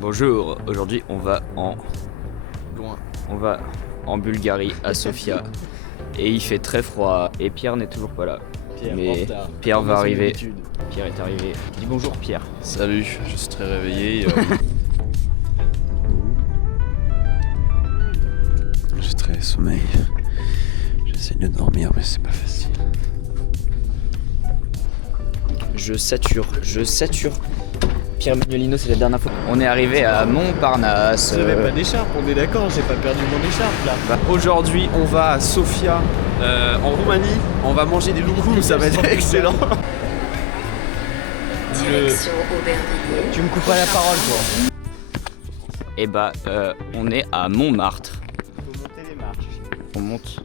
Bonjour, aujourd'hui on va Loin. on va en Bulgarie, à Sofia. Et il fait très froid et Pierre n'est toujours pas là. Pierre, Mais Pierre va arriver. Pierre est arrivé. Dis bonjour Pierre. Salut, je suis très réveillé. J'ai très sommeil. J'essaie de dormir mais c'est pas facile. Je sature. Pierre Manuelino, c'est la dernière fois. On est arrivé à Montparnasse. Vous avez pas d'écharpe, on est d'accord, j'ai pas perdu mon écharpe là. Aujourd'hui, on va à Sofia, en Roumanie. On va manger des loukoums, ça va être excellent. Direction Aubervilliers. Tu me coupes pas la parole toi. Et bah, on est à Montmartre. Faut monter les marches. On monte.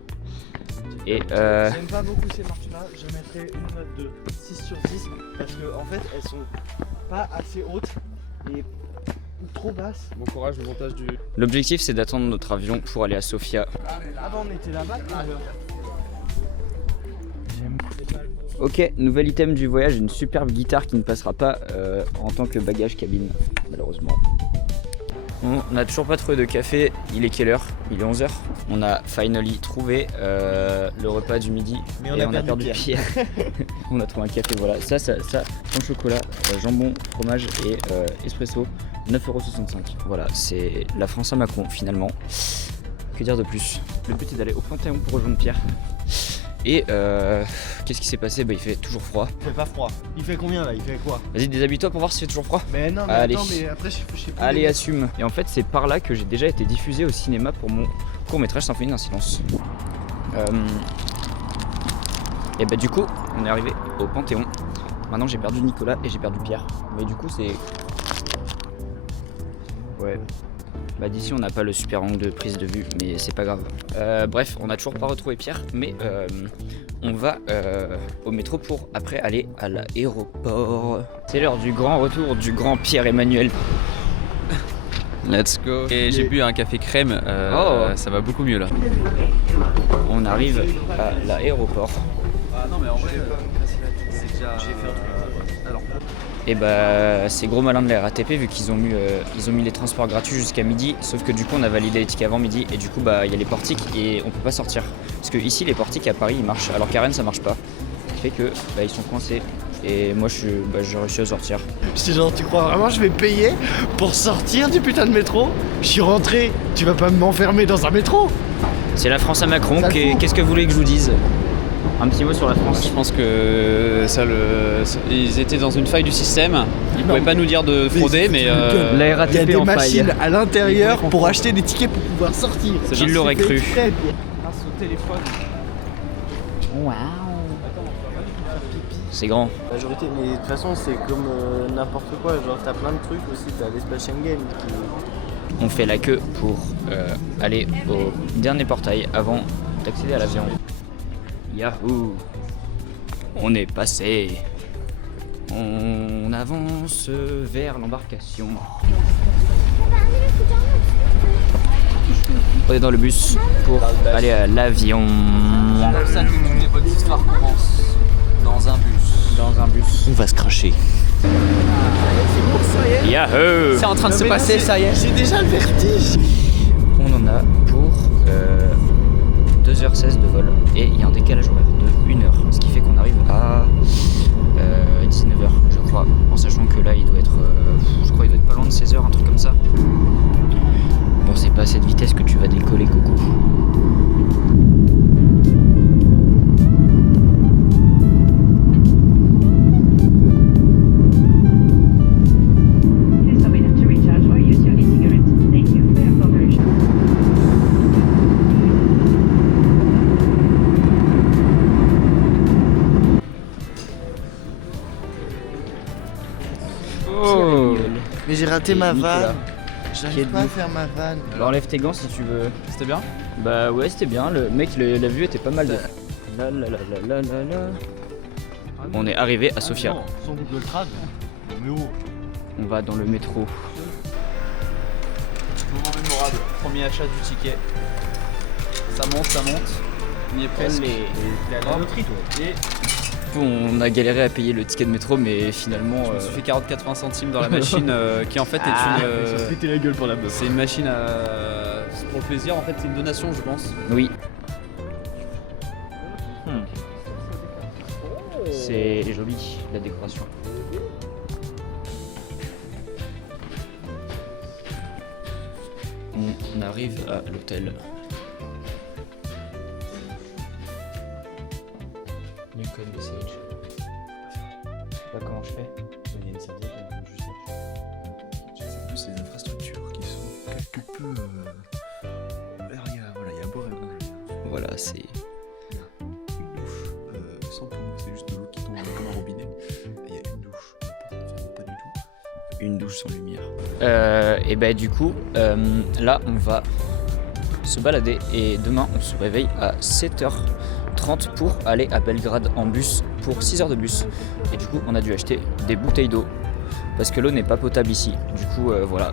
Et J'aime pas beaucoup ces marches là, je mettrais une note de 6 sur 10 parce que en fait elles sont pas assez hautes et trop basses. Bon courage au montage du... l'objectif c'est d'attendre notre avion pour aller à Sofia. Avant on était là-bas. Ok, nouvel item du voyage, une superbe guitare qui ne passera pas en tant que bagage cabine, malheureusement. On n'a toujours pas trouvé de café, il est quelle heure? Il est 11h. On a finally trouvé le repas du midi. Mais on et a on a perdu perdu Pierre. On a trouvé un café, voilà. Ça, pain chocolat, jambon, fromage et espresso, 9,65€. Voilà, c'est la France à Macron finalement. Que dire de plus? Le but est d'aller au Panthéon pour rejoindre Pierre. Et qu'est-ce qui s'est passé? Bah il fait toujours froid. Il fait pas froid. Il fait combien là? Il fait quoi? Vas-y déshabille-toi pour voir s'il fait toujours froid. Mais non mais Allez. attends mais après je sais pas. Allez assume. Et en fait c'est par là que j'ai déjà été diffusé au cinéma pour mon court-métrage Symphonie d'un silence. Et bah du coup on est arrivé au Panthéon. Maintenant j'ai perdu Nicolas et j'ai perdu Pierre. Mais du coup c'est... Ouais. Bah d'ici on n'a pas le super angle de prise de vue mais c'est pas grave. Bref on n'a toujours pas retrouvé Pierre mais on va au métro pour après aller à l'aéroport. C'est l'heure du grand retour du grand Pierre Emmanuel. Let's go. Et j'ai bu un café crème, ça va beaucoup mieux là. On arrive à l'aéroport. Ah non mais en vrai, c'est déjà... J'ai fait un truc. Alors. Et bah c'est gros malin de la RATP vu qu'ils ont mis les transports gratuits jusqu'à midi, sauf que du coup on a validé les tickets avant midi et du coup bah il y a les portiques et on peut pas sortir. Parce que ici les portiques à Paris ils marchent alors qu'à Rennes ça marche pas. Ce qui fait que bah, ils sont coincés et moi j'ai réussi à sortir. C'est genre tu crois vraiment je vais payer pour sortir du putain de métro? Je suis rentré, tu vas pas m'enfermer dans un métro? C'est la France à Macron, Ça le fout. qu'est-ce que vous voulez que je vous dise? Un petit mot sur la Je France. pense que ils étaient dans une faille du système. Ils pouvaient pas nous dire de frauder, mais La Il y a RATP des en faille. machines à l'intérieur pour acheter des tickets pour pouvoir sortir. Qui l'aurait cru? grâce au téléphone. C'est grand. Majorité, mais de toute façon c'est comme n'importe quoi, genre t'as plein de trucs aussi, t'as l'espace Schengen qui... On fait la queue pour aller au dernier portail avant d'accéder à l'avion. Yahoo! On est passé. On avance vers l'embarcation. On est dans le bus pour aller à l'avion. Comme ça que toutes les bonnes histoires commencent. Dans un bus. Dans un bus. On va se cracher. Yahoo! C'est en train de se passer, ça y est. J'ai déjà le vertige. On en a pour 2h16 de vol et il y a un décalage horaire de 1h, ce qui fait qu'on arrive à 19h je crois, en sachant que là il doit être, je crois il doit être pas loin de 16h, un truc comme ça. Bon c'est pas à cette vitesse que tu vas décoller Coco. Please stop in to recharge or use your e-cigarette. Thank you for your cooperation. Oh. Mais j'ai raté Et ma Nicolas. vanne. Qui est J'arrive pas à debout. faire ma vanne. Alors enlève tes gants si tu veux. C'était bien? Bah ouais c'était bien, le mec la vue était pas mal de... La la la la la la la. On est arrivé à Sofia. Sans Google Trad. Mais oh. On va dans le métro. Moment mémorable. Premier achat du ticket. Ça monte. On y est presque. Les... T'es à la loterie toi. Et coup, on a galéré à payer le ticket de métro, mais finalement. Je me suis fait 40-80 centimes dans la machine qui en fait est Ils ont pété la gueule pour la bosse. c'est une machine c'est pour le plaisir, en fait c'est une donation je pense. Oui. C'est joli, la décoration. On arrive à l'hôtel. Newcomb Message. Je sais pas comment je fais. Il y a une serviette, Je sais plus, c'est les infrastructures qui sont quelque peu. Il y a à boire et à manger. Voilà, c'est. Une douche sans pomme, c'est juste de l'eau qui tombe comme un robinet. Et il y a une douche, la porte ne ferme pas du tout. Une douche sans lumière. Et bah du coup, là on va se balader et demain on se réveille à 7h30 pour aller à Belgrade en bus pour 6 heures de bus. Et du coup on a dû acheter des bouteilles d'eau parce que l'eau n'est pas potable ici. Du coup voilà,